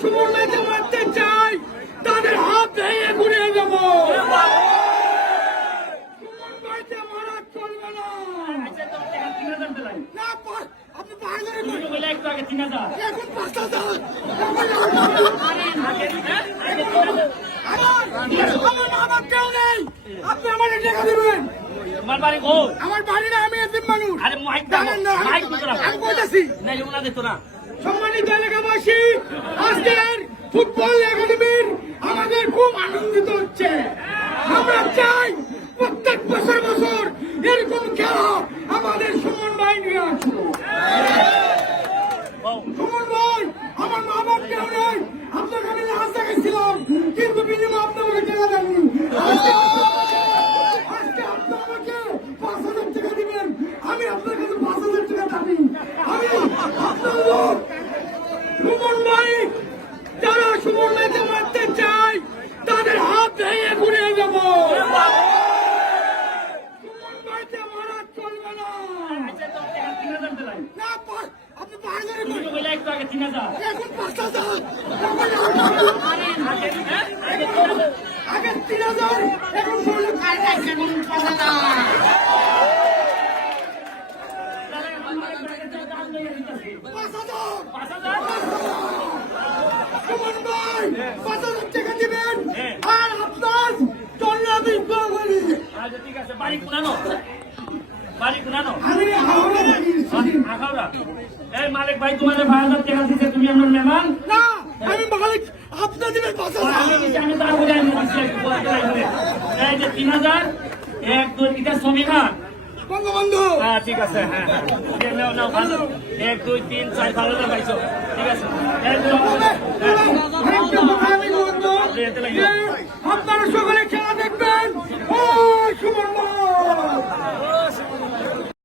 সুমন ভাইকে মারতে চাই তাদের হাত ভেঙে ঘুরিয়ে দেব। সুমন ভাইকে মারা চলবে না। না, আপনি পাগল এখন ৫,০০০ আমার কেউ নেই। আপনি আমার টাকা দিবেন। আমার বাড়ি গো, আমার বাড়ি না, আমি এতিম মানুষ। আরে মাইক জানেন না, মাইক তোরা আমি বলতেছি। না এগুলো না দেখতো না। সম্মানিত এলাকাবাসী, আজকের ফুটবল একাডেমির আমাদের খুব আনন্দিত হচ্ছে। আমরা চাই প্রত্যেক বছর বছর এরকম খেলা আমাদের সুমন ভাই নিয়ে আসবো। সুমন ভাই, আমার মা বাপ কেউ নেই। আপনার কাছে রাস্তা গেছিলাম, কিন্তু বিনিময় আপনি আমাকে টাকা দেননি। আজকে আপনি আমাকে ৫,০০০ টাকা দিবেন। আমি আপনার কাছে ৫,০০০ টাকা দাবি। আমি আপনার লোক। সুমন ভাই, যারা সুমন ভাইকে মারতে চায় তাদের হাত ভেঙে ঘুরিয়ে দেব। সুমন ভাইকে মারা চলবে না। না, আপনি পাগল এখন ৫,০০০ আগে ৩,০০০ এখন ৫,০০০। সুমন ভাই ৫,০০০ টাকা দিবেন আর আপনার জন্য আমি দোয়া করি। আচ্ছা ঠিক আছে, বাড়ি কোনানো, বাড়ি কোনানো আমি হাওড়া থাকি। আখাউড়া। এই মালিক ভাই তোমার ৫,০০০ টাকা দিতে, তুমি আমার মেহমান। না, আমি মালিক, আপনি দিবেন ৫,০০০। আমি তার বোঝাই এই যে ৩,০০০ এক দুই এটা সমীহান। বঙ্গবন্ধু। হ্যাঁ ঠিক আছে, হ্যাঁ হ্যাঁ নাও নাও ভালো। ১ ২ ৩ ৪ 5,০০০ পাইছো, ঠিক আছে। আপনারা সকলে